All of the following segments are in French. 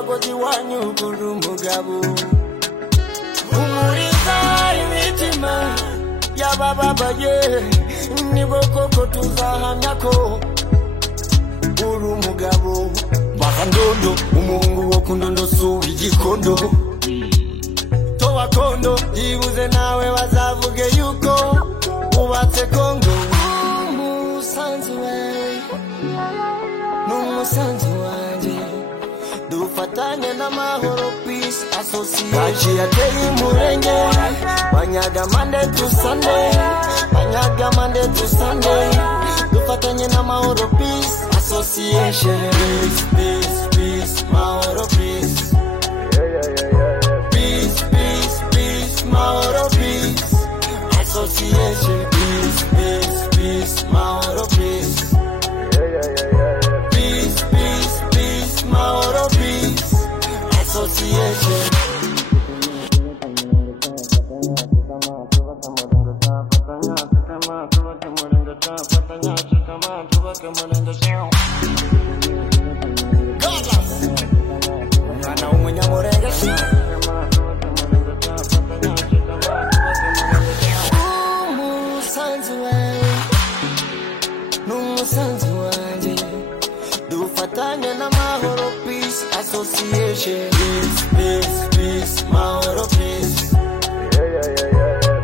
abakozi wanyu kuri umugabo umuriza imitima y'abababaye nibo koko tuzahamya ko uri umugabo bakandondo umuhungu wo kundondo suba igikondo toba kondo yibuze nawe bazavuge yuko ubatse Kongo umusanzu wawe n'umusanzu wanjye dufatanye n'amahoro peace association yateye umurenge banyaga Monday to Sunday banyaga Monday to Sunday dufatanye n'amahoro peace association peace peace peace mahoro peace peace peace peace mahoro peace association peace peace peace mahoro peace peace peace peace mahoro peace association Association, peace, peace, peace, mahoro peace.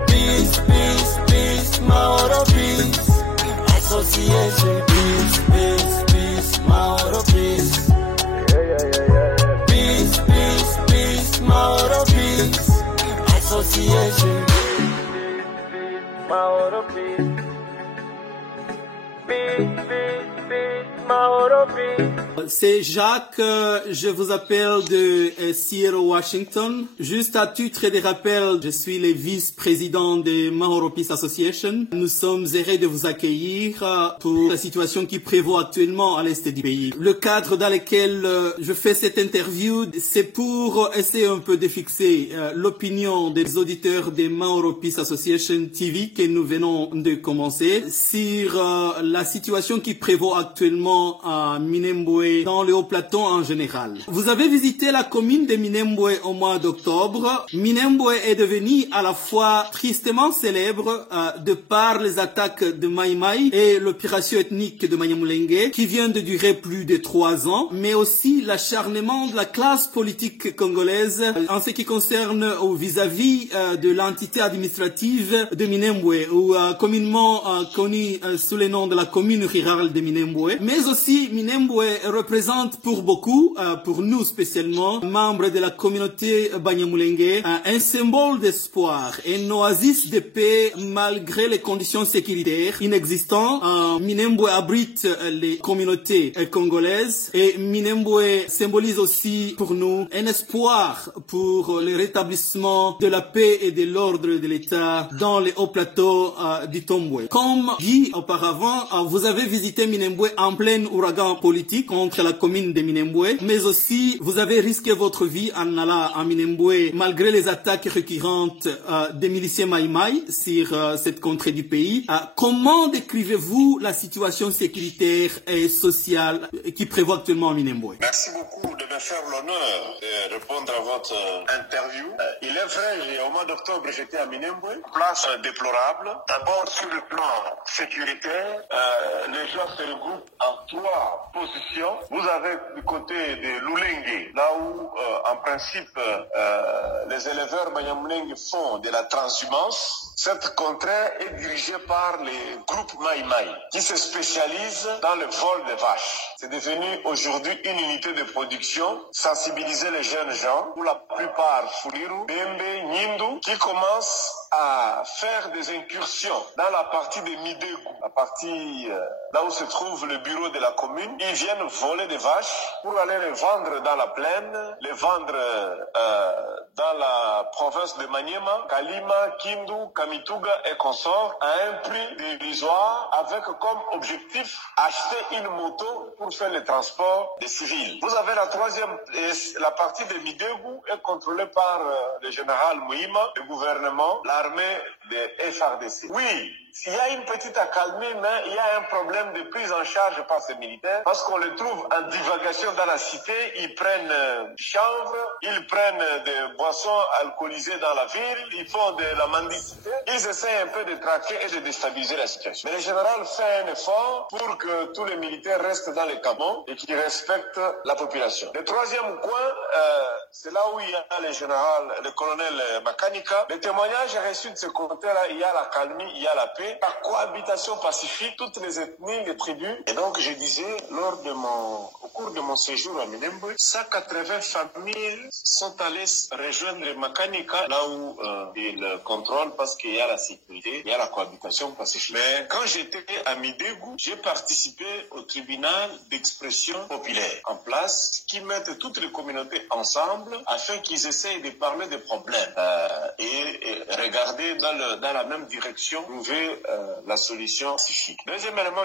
Peace, peace, peace, mahoro peace. Association, peace, peace, peace, mahoro peace. Peace, peace, peace, mahoro peace. Association, mahoro peace. Peace, peace, peace, mahoro peace. C'est Jacques, je vous appelle de Seattle, Washington. Juste à titre de rappel, je suis le vice-président de Mahoro Peace Association. Nous sommes heureux de vous accueillir pour la situation qui prévaut actuellement à l'est du pays. Le cadre dans lequel je fais cette interview, c'est pour essayer un peu de fixer l'opinion des auditeurs de Mahoro Peace Association TV que nous venons de commencer sur la situation qui prévaut actuellement à Minembwe dans le haut-plateau en général. Vous avez visité la commune de Minembwe au mois d'octobre. Minembwe est devenue à la fois tristement célèbre de par les attaques de Mai Mai et l'opération ethnique de Banyamulenge qui vient de durer plus de 3 ans, mais aussi l'acharnement de la classe politique congolaise en ce qui concerne vis-à-vis de l'entité administrative de Minembwe ou communément connue sous le nom de la commune rurale de Minembwe. Mais aussi Minembwe représente pour beaucoup, pour nous spécialement, membres de la communauté Banyamulenge, un symbole d'espoir, un oasis de paix malgré les conditions sécuritaires inexistantes. Minembwe abrite les communautés congolaises et Minembwe symbolise aussi pour nous un espoir pour le rétablissement de la paix et de l'ordre de l'État dans les hauts plateaux du Tombwe. Comme dit auparavant, vous avez visité Minembwe en plein ouragan politique contre la commune de Minembwe, mais aussi vous avez risqué votre vie en allant à Minembwe malgré les attaques récurrentes des miliciens Mai Mai sur cette contrée du pays. Comment décrivez-vous la situation sécuritaire et sociale qui prévaut actuellement à Minembwe? Merci beaucoup de me faire l'honneur de répondre à votre interview. Il est vrai, au mois d'octobre, j'étais à Minembwe, place déplorable. D'abord, sur le plan sécuritaire, les gens se regroupent en 3 positions. Vous avez du côté de Lulenge, là où, en principe, les éleveurs Banyamulenge font de la transhumance. Cette contrée est dirigée par les groupes Mai Mai, qui se spécialisent dans le vol des vaches. C'est devenu aujourd'hui une unité de production, sensibiliser les jeunes gens, pour la plupart Fuliru, Bembe, Nyindu, qui commencent à faire des incursions dans la partie de Midegu, la partie là où se trouve le bureau de la commune. Ils viennent voler des vaches pour aller les vendre dans la plaine, les vendre dans la province de Maniema, Kalima, Kindu, Kamituga et consorts à un prix dérisoire avec comme objectif acheter une moto pour faire le transport des civils. Vous avez la troisième, la partie de Midegu est contrôlée par le général Muhima, le gouvernement, l'armée de FARDC. Oui, il y a une petite accalmie, mais il y a un problème de prise en charge par ces militaires parce qu'on les trouve en divagation dans la cité. Ils prennent chanvre, ils prennent des boissons alcoolisées dans la ville, ils font de la mendicité. Ils essaient un peu de traquer et de déstabiliser la situation. Mais le général fait un effort pour que tous les militaires restent dans les canons et qu'ils respectent la population. Le troisième coin, c'est là où il y a le colonel Makanika. Les témoignages reçus de ce côté-là, il y a la calmie, il y a la paix. La cohabitation pacifique, toutes les ethnies, les tribus. Et donc, je disais, au cours de mon séjour à Minembwe, 180 familles sont allées rejoindre Makanika, là où ils contrôlent parce qu'il y a la sécurité, il y a la cohabitation pacifique. Mais quand j'étais à Midégou, j'ai participé au tribunal d'expression populaire en place, qui mettent toutes les communautés ensemble afin qu'ils essayent de parler des problèmes et regarder dans la même direction, trouver la solution pacifique. Deuxième élément,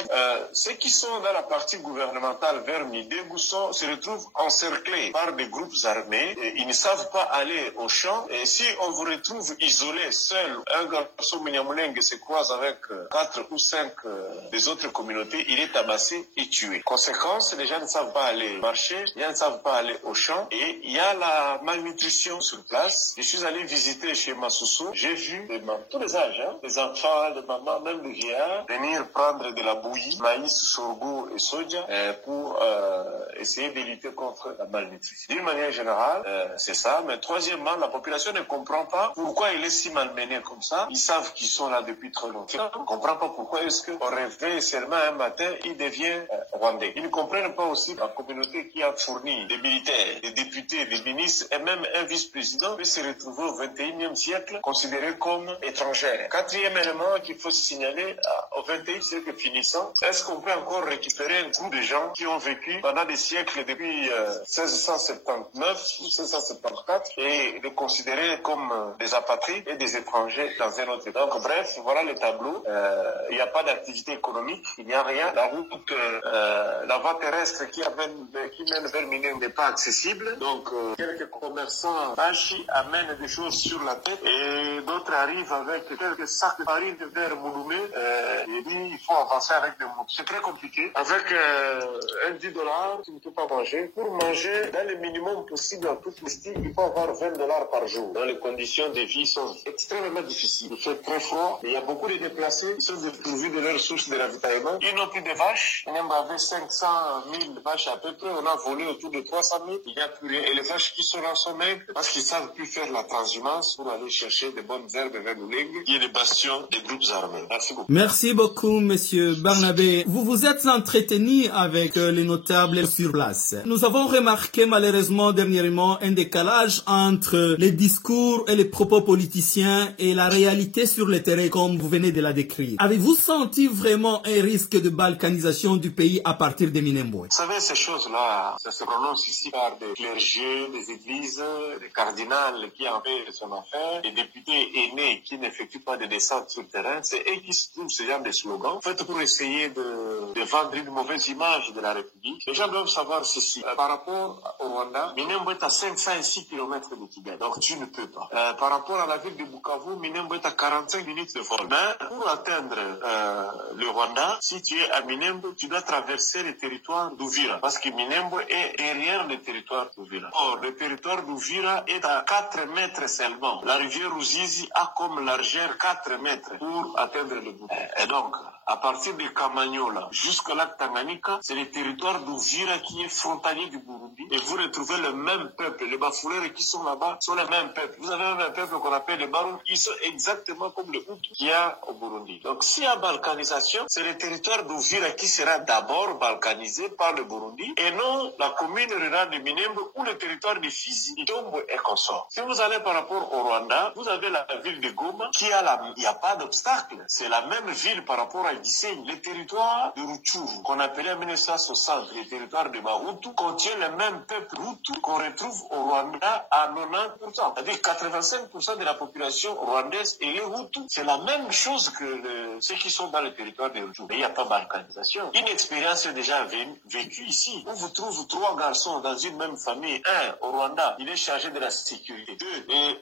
ceux qui sont dans la partie gouvernementale vers Midégou se retrouvent encerclés par des groupes armés. Et ils ne savent pas aller au champ. Et si on vous retrouve isolé, seul, un garçon Minyamulenge se croise avec 4 ou 5 des autres communautés, il est tabassé et tué. Conséquence, les gens ne savent pas aller marcher, les gens ne savent pas aller au champ et il y a la malnutrition sur place. Je suis allé visiter chez Masusso, j'ai vu tous les âges, les enfants, les mamans, même les vieillards, venir prendre de la bouillie, maïs, sorgho et soja pour essayer de lutter contre la malnutrition. D'une manière générale, c'est ça. Mais troisièmement, la population ne comprend pas pourquoi il est si malmené comme ça. Ils savent qu'ils sont là depuis trop longtemps. On ne comprend pas pourquoi est-ce qu'on réveille seulement un matin, il devient rwandais. Ils ne comprennent pas aussi la communauté qui a fourni des militaires, des députés, des ministres et même un vice-président peut se retrouver au XXIe siècle considéré comme étrangère. Quatrième élément qu'il faut signaler, au XXIe siècle finissant, est-ce qu'on peut encore récupérer un groupe de gens qui ont vécu pendant des siècles depuis 1679 ou 1674 et les considérer comme des apatrides et des étrangers dans un autre. Donc bref, voilà le tableau. Il n'y a pas d'activité économique, il n'y a rien. La route, la voie terrestre qui mène vers Minembwe n'est pas accessible. Donc quelques commerçants Bashi amènent des choses sur la tête et d'autres arrivent avec quelques sacs de farine vers Mouloumé et dit il faut avancer avec des motos. C'est très compliqué. Avec un $10, tu ne peux pas manger. Pour manger dans le minimum possible en toute mystique, il faut avoir $20 par jour. Dans les conditions de vie sont extrêmement difficiles. Il fait très froid. Il y a beaucoup de déplacés qui sont dépourvus de leur source de ravitaillement. Ils n'ont plus de vaches. On avait 500 000 vaches à peu près. On a volé autour de 300 000. Il n'y a plus rien. Et les vaches qui sont là sont maigres parce qu'ils ne savent plus faire la transhumance pour aller chercher de bonnes herbes vers Moulengue, qui est le bastion des groupes armés. Merci beaucoup. Merci beaucoup, Monsieur Barnabé. Vous vous êtes entretenu avec les notables sur place. Nous avons remarqué malheureusement dernièrement un décalage entre les discours et les propos politiciens et la réalité sur le terrain comme vous venez de la décrire. Avez-vous senti vraiment un risque de balkanisation du pays à partir de Minembwe? Vous savez, ces choses-là, ça se prononce ici par des clergés, des églises, des cardinals qui en fait son affaire, des députés aînés qui n'effectuent pas de descente sur le terrain. C'est eux qui se trouvent ce genre de slogans, en fait, pour essayer de vendre une mauvaise image de la République. Les gens doivent savoir ceci. Par rapport au Rwanda, Minembwe est à 506 km de Kigali, donc tu ne peux pas. Par rapport à la ville de Bukavu, Minembwe est à 45 minutes de vol. Mais pour atteindre le Rwanda, si tu es à Minembwe, tu dois traverser le territoire d'Uvira, parce que Minembwe est derrière le territoire d'Uvira. Or, le territoire d'Uvira est à 4 mètres seulement. La rivière Ruzizi a comme largeur 4 mètres pour atteindre le bout. Et donc, à partir de Kamanyola jusqu'au lac Tanganyika, c'est le territoire d'Uvira qui est frontalier du Burundi. Et vous retrouvez le même peuple. Les Bafouleres qui sont là-bas sont les mêmes peuples. Vous avez un peuple qu'on appelle les Barons, qui sont exactement comme les Hutus qu'il y a au Burundi. Donc, s'il y a balkanisation, c'est le territoire d'Uvira qui sera d'abord balkanisé par le Burundi et non la commune rurale de Minembwe ou le territoire de Fizi, Itombo et consorts. Si vous allez par rapport au Rwanda, vous avez la ville de Goma qui il n'y a pas d'obstacle. C'est la même ville par rapport à Gisenyi. Le territoire de Rutshuru, qu'on appelait en 1960 le territoire de Bahutu, contient le même peuple Hutu qu'on retrouve au Rwanda à 90%. C'est-à-dire 85% de la population rwandaise est Hutu. C'est la même chose que ceux qui sont dans le territoire de Rutshuru. Mais il n'y a pas de balkanisation. Une expérience est déjà vécue ici. On vous trouve 3 garçons dans une même famille, un au Rwanda, il est chargé de la sécurité. Et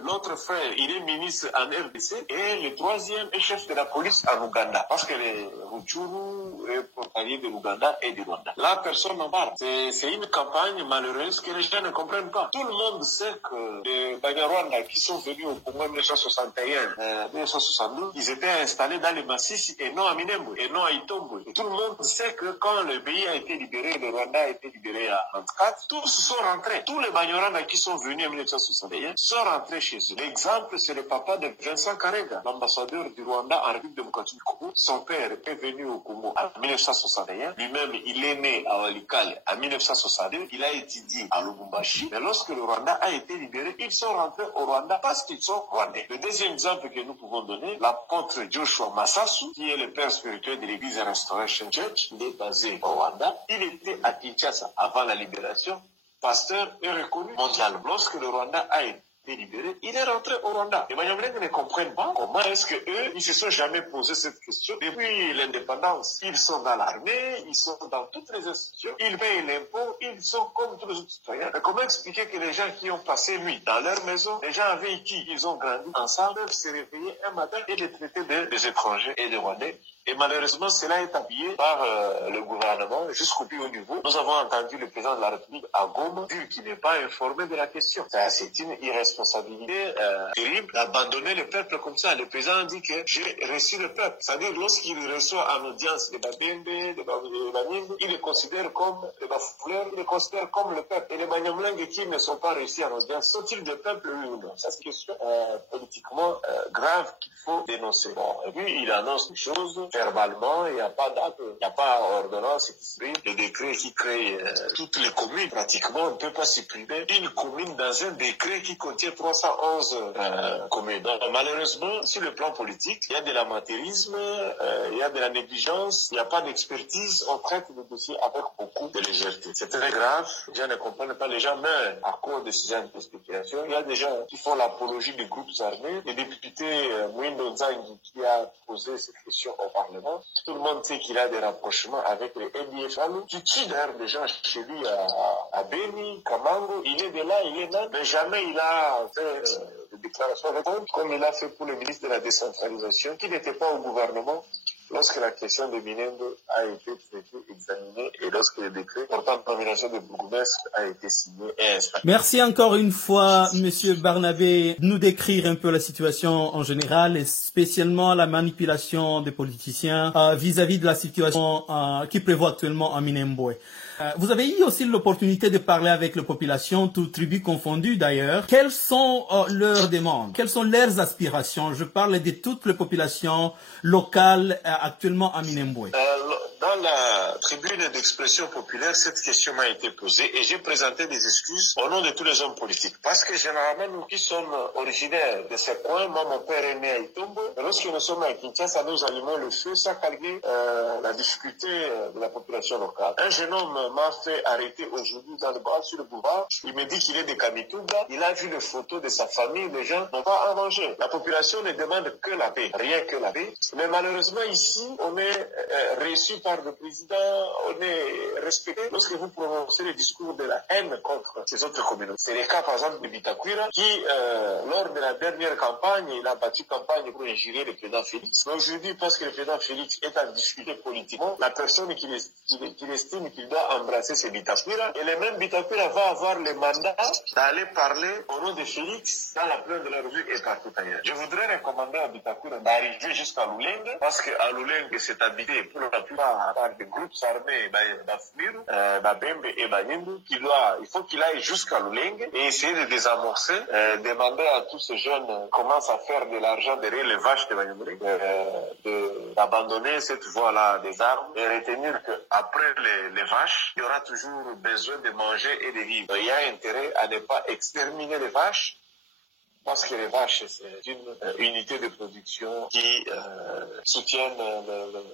l'autre frère, il est ministre en RDC. Et le troisième est chef de la police en Ouganda. Parce que les Rutshuru est frontalier de l'Ouganda et du Rwanda. Là, personne n'en parle. C'est une campagne malheureuse que les gens ne comprennent pas. Tout le monde sait que les Banyarwanda qui sont venus au Congo en 1961, 1962, ils étaient installés dans les Massissi et non à Minembwe et non à Itombwe. Et tout le monde sait que quand le pays a été libéré, le Rwanda a été libéré à 1994, tous sont rentrés. Tous les Banyarwanda qui sont venus en 1961 sont rentrés chez eux. L'exemple, c'est le papa de Vincent Karega, l'ambassadeur du Rwanda en République démocratique du Congo. Son père est venu au Congo en 1961. Lui-même, il est né à Walikale en 1962. Il a étudié à Lubumbashi. Mais lorsque le Rwanda a été libéré, ils sont rentrés au Rwanda parce qu'ils sont rwandais. Le deuxième exemple que nous pouvons donner, l'apôtre Joshua Masasu, qui est le père spirituel de l'église Restoration Church, il est basé au Rwanda. Il était à Kinshasa avant la libération. Pasteur est reconnu mondialement. Lorsque le Rwanda a été libéré, il est rentré au Rwanda. Les Banyamulenge ne comprennent pas comment est-ce que eux, ils se sont jamais posé cette question. Depuis l'indépendance, ils sont dans l'armée, ils sont dans toutes les institutions, ils payent l'impôt, ils sont comme tous les autres citoyens. Mais comment expliquer que les gens qui ont passé nuit dans leur maison, les gens avec qui ils ont grandi ensemble, peuvent se réveiller un matin et les traiter des étrangers et des Rwandais? Et malheureusement, cela est appuyé par le gouvernement jusqu'au plus haut niveau. Nous avons entendu le président de la République à Goma dire qu'il n'est pas informé de la question. C'est une irresponsabilité terrible d'abandonner le peuple comme ça. Le président dit que j'ai reçu le peuple. C'est-à-dire, lorsqu'il reçoit en audience des Babembe, des Banyamulenge, il les considère comme des Bafouler, il les considère comme le peuple. Et les Banyamulenge qui ne sont pas reçus en audience, sont-ils de peuple, oui ou non? Ça, c'est une question politiquement grave qu'il faut dénoncer. Bon, et puis, il annonce des choses verbalement, il n'y a pas date, il n'y a pas ordonnance écrite. Le décret qui crée toutes les communes, pratiquement, on ne peut pas supprimer une commune dans un décret qui contient 311 communes. Donc, malheureusement, sur le plan politique, il y a de l'amateurisme, il y a de la négligence, il n'y a pas d'expertise, on traite le dossier avec beaucoup de légèreté. C'est très grave, les gens ne comprennent pas, les gens meurent à cause de ces genres de spéculations. Il y a des gens qui font l'apologie des groupes armés. Le député Mwindo Nzangi qui a posé cette question au Parlement. Tout le monde sait qu'il a des rapprochements avec les NDF qui tuent d'ailleurs des gens chez lui à Beni, Kamango. Il est de là, il est là, mais jamais il a fait de déclaration avec eux, comme il a fait pour le ministre de la décentralisation, qui n'était pas au gouvernement lorsque la question de Minembwe a été traitée, examinée, et lorsque le décret portant nomination de bourgmestre a été signé et installé. Merci encore une fois, Monsieur Barnabé, de nous décrire un peu la situation en général et spécialement la manipulation des politiciens vis-à-vis de la situation qui prévaut actuellement à Minembwe. Vous avez eu aussi l'opportunité de parler avec la population, toutes tribus confondues d'ailleurs. Quelles sont leurs demandes? Quelles sont leurs aspirations? Je parle de toutes les populations locales actuellement à Minembwe. Dans la tribune d'expression populaire, cette question m'a été posée et j'ai présenté des excuses au nom de tous les hommes politiques. Parce que généralement, nous qui sommes originaires de ces coins, moi mon père est né à Itombwe, et lorsque nous sommes à Kinshasa, nous allumons le feu, ça calme la difficulté de la population locale. Un jeune homme m'a fait arrêter aujourd'hui dans le bar, sur le boulevard. Il me dit qu'il est de Kamituga. Il a vu les photos de sa famille, les gens n'ont pas à manger. La population ne demande que la paix, rien que la paix. Mais malheureusement ici, on est reçu par le président, on est respecté lorsque vous prononcez le discours de la haine contre ces autres communautés. C'est le cas par exemple de Bitakwira qui, lors de la dernière campagne, il a battu campagne pour injurer le président Félix. Mais aujourd'hui, parce que le président Félix est en difficulté politiquement, la personne qui estime qu'il doit embrasser c'est Bitakwira, et le même Bitakwira va avoir le mandat d'aller parler au nom de Félix dans la plaine de la revue et partout ailleurs. Je voudrais recommander à Bitakwira d'arriver jusqu'à Lulenge, parce qu'à Lulenge c'est habité pour la plupart par des groupes armés, Bafumiru, Babembe et Banyamulenge, il faut qu'il aille jusqu'à Lulenge et essayer de désamorcer, demander à tous ces jeunes qui commencent à faire de l'argent derrière les vaches de Banyamulenge, d'abandonner cette voie-là des armes et retenir qu'après les vaches, il y aura toujours besoin de manger et de vivre. Il y a intérêt à ne pas exterminer les vaches Parce que les vaches, c'est une unité de production qui soutiennent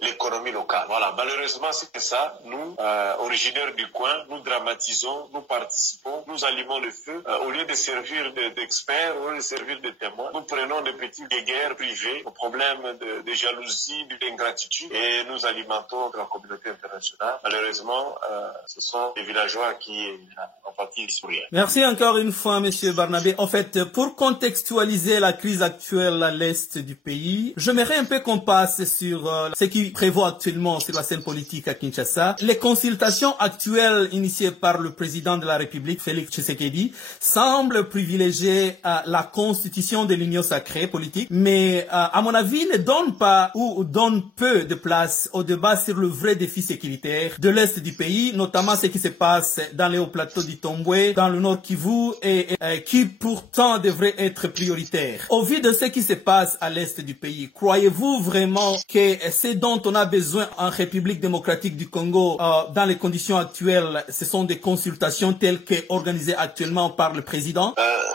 l'économie locale. Voilà, malheureusement, c'est ça. Nous, originaires du coin, nous dramatisons, nous participons, nous allumons le feu. Au lieu de servir d'experts, au lieu de servir de témoins, nous prenons des petits guerres privées, aux problèmes de jalousie, d'ingratitude, et nous alimentons la communauté internationale. Malheureusement, ce sont les villageois qui en pâtissent pour rien. Merci encore une fois, Monsieur Barnabé. En fait, pour contextualiser la crise actuelle à l'est du pays, j'aimerais un peu qu'on passe sur ce qui prévaut actuellement sur la scène politique à Kinshasa. Les consultations actuelles initiées par le président de la République, Félix Tshisekedi, semblent privilégier la constitution de l'union sacrée politique, mais à mon avis, ne donnent pas ou donnent peu de place au débat sur le vrai défi sécuritaire de l'est du pays, notamment ce qui se passe dans les hauts plateaux du Tomboué, dans le nord Kivu, et qui pourtant devrait être prioritaire. Au vu de ce qui se passe à l'est du pays, croyez-vous vraiment que ce dont on a besoin en République démocratique du Congo, dans les conditions actuelles, ce sont des consultations telles que organisées actuellement par le président?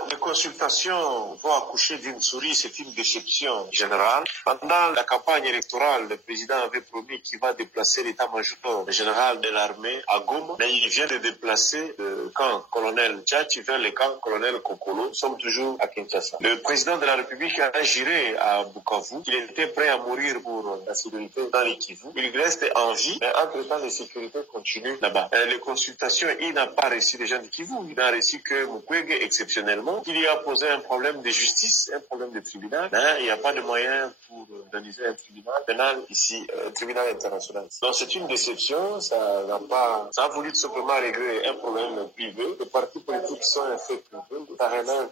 Les consultations vont accoucher d'une souris, c'est une déception générale. Pendant la campagne électorale, le président avait promis qu'il va déplacer l'état-major général de l'armée à Goma, mais il vient de déplacer le camp colonel Tchatchi vers le camp colonel Kokolo. Nous sommes toujours à Kinshasa. Le président de la République a juré à Bukavu qu'il était prêt à mourir pour la sécurité dans les Kivu. Il reste en vie, mais entre-temps, les sécurités continuent là-bas. Les consultations, il n'a pas reçu les gens du Kivu, il n'a reçu que Mukwege exceptionnellement. Il y a posé un problème de justice, un problème de tribunal, mais il n'y a pas de moyens pour organiser un tribunal pénal ici, un tribunal international. Donc c'est une déception, ça a voulu tout simplement régler un problème privé. Les partis politiques sont un fait privé, ça relève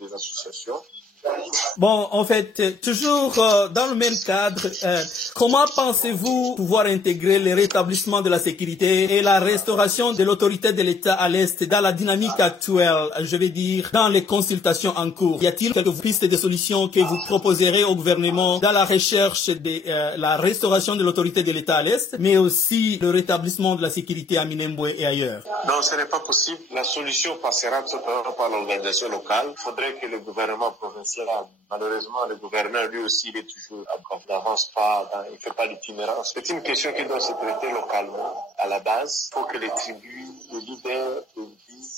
des associations. Bon, en fait, toujours dans le même cadre, comment pensez-vous pouvoir intégrer le rétablissement de la sécurité et la restauration de l'autorité de l'État à l'Est dans la dynamique actuelle, je vais dire, dans les consultations en cours? Y a-t-il quelques pistes de solutions que vous proposerez au gouvernement dans la recherche de la restauration de l'autorité de l'État à l'Est, mais aussi le rétablissement de la sécurité à Minembwe et ailleurs? Non, ce n'est pas possible. La solution passera tout simplement par l'organisation locale. Il faudrait que le gouvernement provincial, malheureusement, le gouverneur, lui aussi, il est toujours d'avance pas, il fait pas d'itinérance. C'est une question qui doit se traiter localement, à la base. Il faut que les tribus, les leaders, les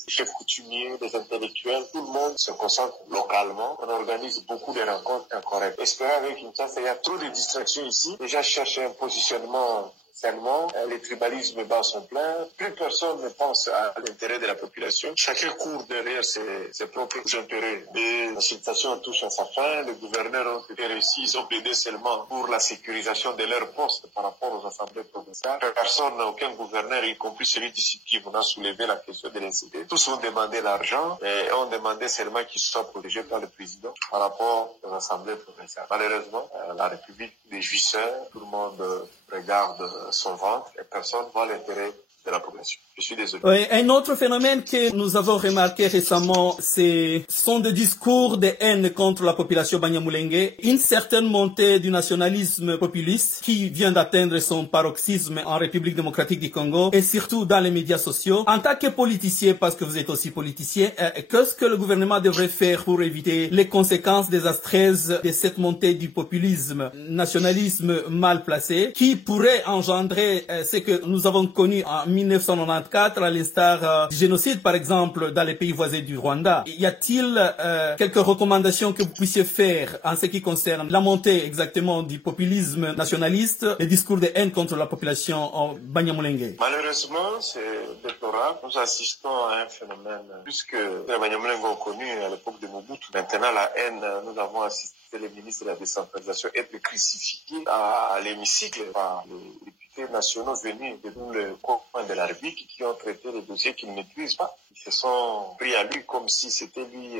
chefs coutumiers, les intellectuels, tout le monde se concentre localement. On organise beaucoup de rencontres incorrectes. Espérons avec Kinshasa, il y a trop de distractions ici. Déjà, chercher un positionnement seulement, les tribalismes bas sont pleins, plus personne ne pense à l'intérêt de la population. Chacun court derrière ses propres intérêts. Les consultations touchent à sa fin, les gouverneurs ont été réussis, ils ont plaidé seulement pour la sécurisation de leurs postes par rapport aux assemblées provinciales. Personne, aucun gouverneur, y compris celui d'ici qui a soulevé la question de l'incident. Tous ont demandé l'argent et ont demandé seulement qu'ils soient protégés par le président par rapport aux assemblées provinciales. Malheureusement, la République des jouisseurs, tout le monde regarde son ventre et personne ne voit l'intérêt de la population. Je suis désolé. Oui, un autre phénomène que nous avons remarqué récemment, ce sont des discours de haine contre la population Banyamulenge, une certaine montée du nationalisme populiste qui vient d'atteindre son paroxysme en République démocratique du Congo et surtout dans les médias sociaux. En tant que politicien, parce que vous êtes aussi politicien, qu'est-ce que le gouvernement devrait faire pour éviter les conséquences désastreuses de cette montée du populisme, nationalisme mal placé, qui pourrait engendrer ce que nous avons connu en 1994, à l'instar du génocide, par exemple, dans les pays voisins du Rwanda? Y a-t-il quelques recommandations que vous puissiez faire en ce qui concerne la montée exactement du populisme nationaliste, les discours de haine contre la population en Banyamulenge? Malheureusement, c'est déplorable. Nous assistons à un phénomène, puisque les Banyamulenge ont connu à l'époque de Mobutu. Maintenant, la haine, nous avons assisté les ministres de la décentralisation être crucifiés à l'hémicycle par les députés nationaux venus de tous les coins de la République qui ont traité les dossiers qu'ils ne maîtrisent pas. Ils se sont pris à lui comme si c'était lui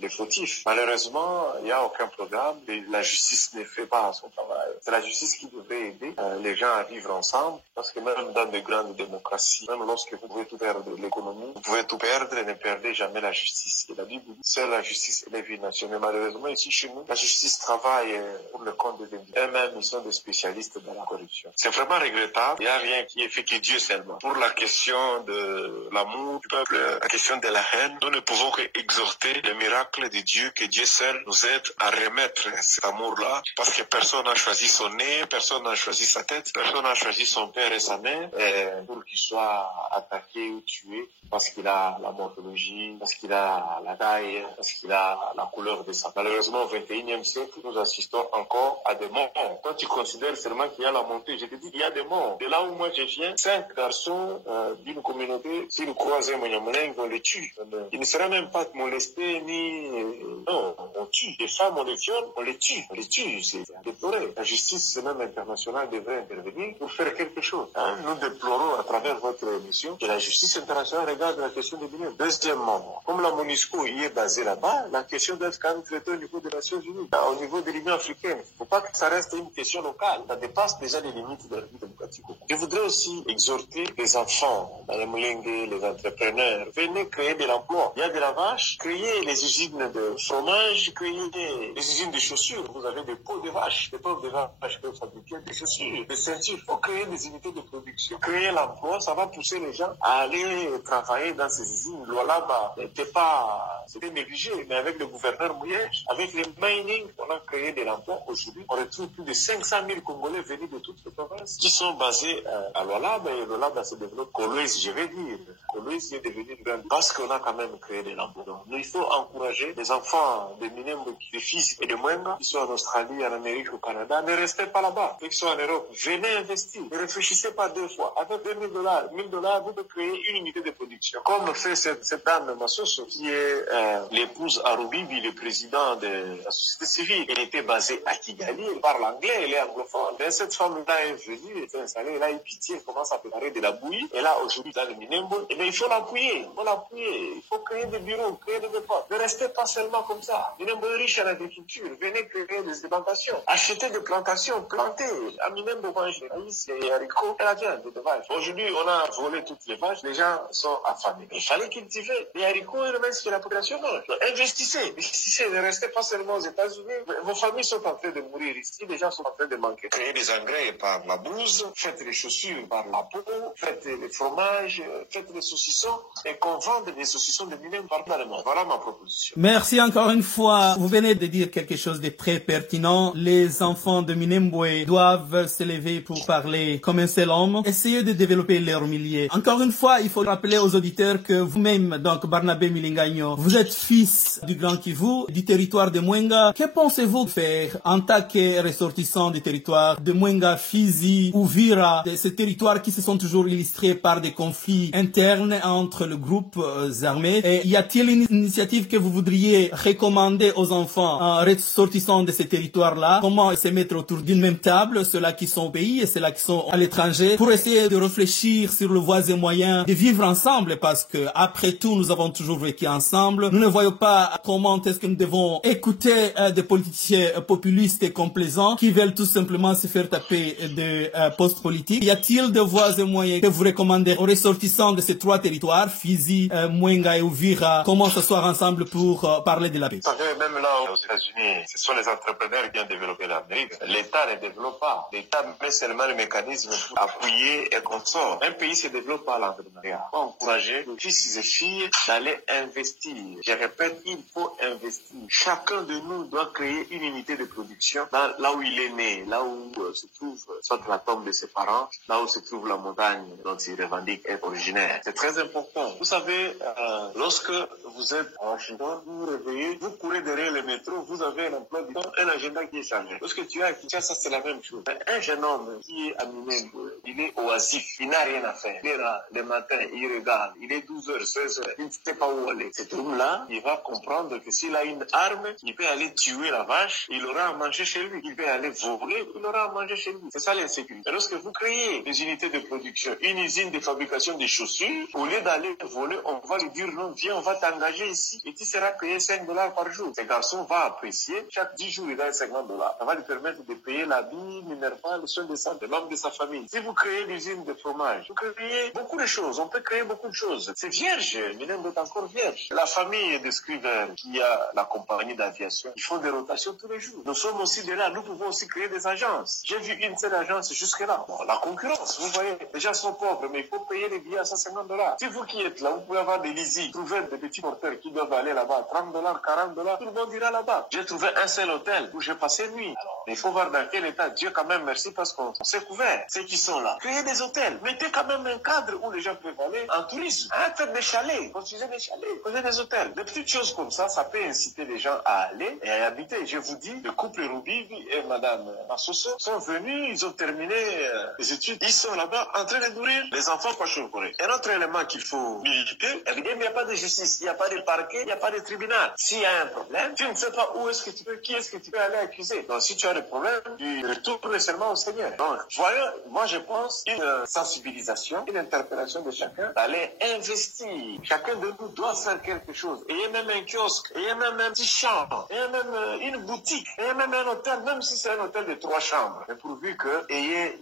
le fautif. Malheureusement, il n'y a aucun programme. La justice ne fait pas son travail. C'est la justice qui devrait aider les gens à vivre ensemble. Parce que même dans de grandes démocraties, même lorsque vous pouvez tout perdre de l'économie, vous pouvez tout perdre et ne perdez jamais la justice. Et la Bible dit, seule la justice est la vie nationale. Malheureusement, ici chez nous, la justice travaille pour le compte des individus. Eux-mêmes, ils sont des spécialistes dans la corruption. C'est vraiment regrettable. Il n'y a rien qui est fait que Dieu seulement. Pour la question de l'amour du peuple la question de la haine, nous ne pouvons qu'exhorter le miracle de Dieu, que Dieu seul nous aide à remettre cet amour-là, parce que personne n'a choisi son nez, personne n'a choisi sa tête, personne n'a choisi son père et sa mère pour qu'il soit attaqué ou tué parce qu'il a la morphologie, parce qu'il a la taille, parce qu'il a la couleur de sa. Malheureusement, au XXIe siècle, nous assistons encore à des morts. Quand tu considères seulement qu'il y a la montée, je te dis qu'il y a des morts. De là où moi je viens, 5 garçons d'une communauté, s'ils croisent un Moyen-Moyen, on les tue. Ils ne seraient même pas molestés ni... Non, on tue. Les femmes, on les viole, on les tue. On les tue, c'est déploré. La justice même internationale devrait intervenir pour faire quelque chose. Nous déplorons à travers votre émission que la justice internationale regarde la question des mineurs. Deuxièmement, comme la MONUSCO y est basée là-bas, la question doit être quand même traitée au niveau des Nations Unies, au niveau de l'Union africaine. Il ne faut pas que ça reste une question locale. Ça dépasse déjà les limites de la vie démocratique. Je voudrais aussi exhorter les enfants, dans les Moulengue, les entrepreneurs, venez créer de l'emploi. Il y a de la vache, créez les usines de fromage, créez les usines de chaussures. Vous avez des peaux de vache, des peaux de vache peuvent fabriquer des chaussures, des ceintures. Il faut créer des unités de production. Créer l'emploi, ça va pousser les gens à aller travailler dans ces usines. Lualaba c'était négligé, mais avec le gouverneur Mouyège, avec les mining, on a créé de l'emploi. Aujourd'hui, on retrouve plus de 500 000 Congolais venus de toutes les provinces qui sont basés à Lualaba, et Lualaba se développe. Kolwezi, je vais dire. Kolwezi est devenu grand parce qu'on a quand même créé de l'emploi. Donc, il faut encourager les enfants de Minembwe, de Fizi et de Mwenga, qui sont en Australie, en Amérique, au Canada. Ne restez pas là-bas. Ceux qui sont en Europe, venez investir. Ne réfléchissez pas 2 fois. Avec $2 000, $1 000, vous pouvez créer une unité de production. Comme fait cette dame Massoso, qui est l'épouse Arubibi, le président de la société civile. Elle était basée à Kigali, elle parle anglais, elle est anglophone. Et cette femme-là est venue, elle s'est installée, elle a eu pitié, elle commence à préparer de la bouillie. Et là, aujourd'hui, dans le Minembwe, eh bien, il faut l'appuyer, il faut créer des bureaux, créer des départs. Ne restez pas seulement comme ça. Minembwe est riche en agriculture, venez créer des plantations, achetez des plantations, plantez. À Minembwe, mange les maïs, les haricots et la viande de vaches. Aujourd'hui, on a volé toutes les vaches, les gens sont affamés. Il fallait cultiver les haricots et le maïs que la population mange. Investissez, ne restez pas seulement aux États-Unis. Vos familles sont en train de mourir ici, les gens sont en train de manquer. Créez des engrais par la bouse, faites les chaussures par la peau, faites les fromages, faites les saucissons, et qu'on vende des saucissons de Minembwe partout dans le monde. Voilà ma proposition. Merci encore une fois. Vous venez de dire quelque chose de très pertinent. Les enfants de Minembwe doivent se lever pour parler comme un seul homme. Essayez de développer leur milieu. Encore une fois, il faut rappeler aux auditeurs que vous-même, donc Barnabé Milingagno, vous êtes fils du Grand Kivu, du territoire de Mwenga. Que pensez-vous faire en tant que ressortissant du territoire de Mwenga, Fizi, Uvira, de ces territoires qui se sont toujours illustrés par des conflits internes entre les groupes armés? Et y a-t-il une initiative que vous voudriez recommander aux enfants ressortissants de ces territoires-là? Comment se mettre autour d'une même table, ceux-là qui sont au pays et ceux-là qui sont à l'étranger, pour essayer de réfléchir sur le voies et moyens de vivre ensemble, parce que après tout, nous avons toujours vécu ensemble. Nous ne voyons pas comment est-ce que nous devons écouter des politiciens populistes et complaisants qui veulent tout simplement se faire taper de postes politiques. Y a-t-il des voies et moyens que vous recommandez aux ressortissants de ces 3 territoires, Fizi, Mwenga et Uvira, comment s'asseoir ensemble pour parler de la paix? Vous savez, même là aux États-Unis, ce sont les entrepreneurs qui ont développé l'Amérique. L'État ne développe pas. L'État met seulement le mécanisme pour appuyer et consort. Un pays se développe par l'entrepreneuriat. Il faut encourager les fils et filles d'aller investir. Je répète, il faut investir. Chacun de nous doit créer une unité de production là où il est né, là où se trouve soit la tombe de ses parents, là où se trouve la montagne dont il revendique être originaire. C'est très important. Vous savez, lorsque vous êtes à Washington, vous vous réveillez, vous courez derrière le métro, vous avez un emploi du temps, un agenda qui est chargé. Lorsque tu es à Kinshasa, c'est la même chose. Un jeune homme qui est à Minembwe, il est oisif, il n'a rien à faire. Il est là, le matin, il regarde, il est 12h, 16h, il ne sait pas où aller. Cet homme-là, il va comprendre que s'il a une arme, il peut aller tuer la vache, il aura à manger chez lui. Il peut aller voler, il aura à manger chez lui. C'est ça l'insécurité. Et lorsque vous créez des unités de production, une usine de fabrication de chaussures, au lieu d'aller voler, on va lui dire non, viens, on va t'engager ici et tu seras payé $5 par jour. Ce garçon va apprécier, chaque 10 jours il a $50. Ça va lui permettre de payer l'habit, minerval, le soin de santé, l'homme de sa famille. Si vous créez l'usine de fromage, vous créez beaucoup de choses, on peut créer beaucoup de choses. C'est vierge, Minembwe est encore vierge. La famille de Scriver, qui a la compagnie d'aviation, ils font des rotations tous les jours. Nous sommes aussi de là, nous pouvons aussi créer des agences. J'ai vu une seule agence jusque-là. Bon, la concurrence. Vous voyez, les gens sont pauvres, mais il faut payer les billets à $150. Si vous qui êtes là, vous pouvez avoir des lisies, trouver des petits porteurs qui doivent aller là-bas, $30, $40, tout le monde ira là-bas. J'ai trouvé un seul hôtel où j'ai passé nuit. Alors, il faut voir dans quel état. Dieu quand même merci parce qu'on s'est couvert. Ceux qui sont là, créez des hôtels. Mettez quand même un cadre où les gens peuvent aller en tourisme. Faites des chalets, construisez des chalets, construisez des hôtels. Des petites choses comme ça peut inciter les gens à aller et à y habiter. Je vous dis, le couple Roubivi et Madame Massoso sont venus, ils ont terminé les études. Ils sont là-bas en train de nourrir les enfants pas chocolés. Un autre élément qu'il faut militer, évidemment, il n'y a pas de justice, il n'y a pas de parquet, il n'y a pas de tribunal. S'il y a un problème, tu ne sais pas où est-ce que tu peux, qui est-ce que tu peux aller accuser. Donc, si tu as des problèmes, tu retournes seulement au Seigneur. Donc, voyons, moi, je pense une sensibilisation, une interpellation de chacun, d'aller investir. Chacun de nous doit faire quelque chose. Ayez même un kiosque, ayez même un petit chambre, ayez même une boutique, ayez même un hôtel, même si c'est un hôtel de 3 chambres. Mais pourvu que ayez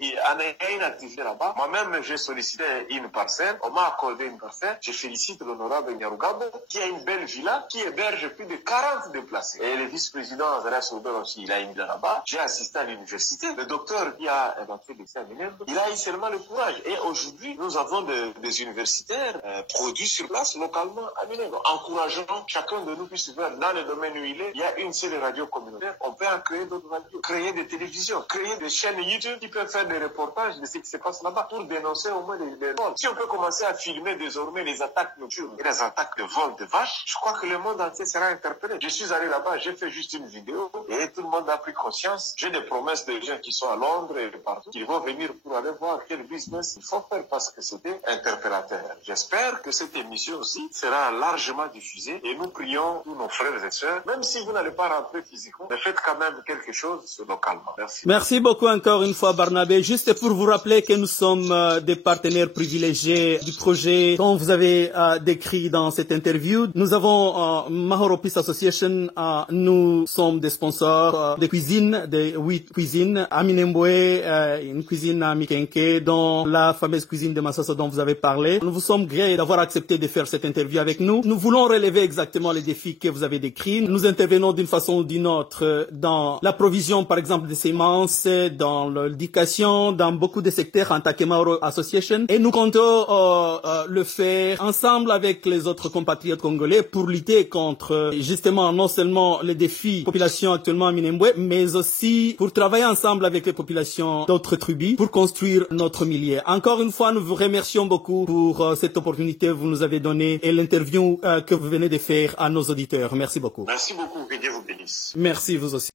une activité là-bas. Moi-même, j'ai sollicité une parcelle. On m'a accordé une parcelle. Je félicite l'honorable Nyarugabo qui a une belle villa qui héberge plus de 40 déplacés. Et le vice-président André Soubel aussi, il a une villa là-bas. J'ai assisté à l'université. Le docteur qui a inventé l'examen, il a eu seulement le courage. Et aujourd'hui, nous avons des universitaires produits sur place localement à Minembwe. Encourageons chacun de nous puisse faire dans le domaine où il est. Il y a une seule radio communautaire. On peut en créer d'autres radios, créer des télévisions, créer des chaînes YouTube qui peuvent faire des reportages de ce qui se passe là-bas pour dénoncer au moins les vols. Si on peut commencer à filmer désormais les attaques nocturnes et les attaques de vol de vaches, je crois que le monde entier sera interpellé. Je suis allé là-bas, j'ai fait juste une vidéo et tout le monde a pris conscience. J'ai des promesses de gens qui sont à Londres et partout, qui vont venir pour aller voir quel business il faut faire parce que c'était interpellateur. J'espère que cette émission aussi sera largement diffusée et nous prions tous nos frères et sœurs, même si vous n'allez pas rentrer physiquement, mais faites quand même quelque chose localement. Merci. Merci beaucoup encore une fois Barnabé. Juste pour vous rappeler que nous sommes des partenaires privilégiés du projet dont vous avez décrit dans cette interview. Nous avons Mahoro Peace Association. Nous sommes des sponsors de cuisine, de 8 cuisines à Minembwe, une cuisine à Mikenke, dont la fameuse cuisine de Massoso dont vous avez parlé. Nous vous sommes grés d'avoir accepté de faire cette interview avec nous. Nous voulons relever exactement les défis que vous avez décrits. Nous intervenons d'une façon ou d'une autre dans la provision, par exemple, de semences, dans l'éducation, dans beaucoup de secteurs en tant que Mahoro Association. Et nous comptons le faire ensemble avec les autres compatriotes congolais pour lutter contre justement non seulement les défis de la population actuellement à Minembwe, mais aussi pour travailler ensemble avec les populations d'autres tribus pour construire notre milieu. Encore une fois, nous vous remercions beaucoup pour cette opportunité que vous nous avez donnée et l'interview que vous venez de faire à nos auditeurs. Merci beaucoup. Merci beaucoup, que Dieu vous bénisse. Merci vous aussi.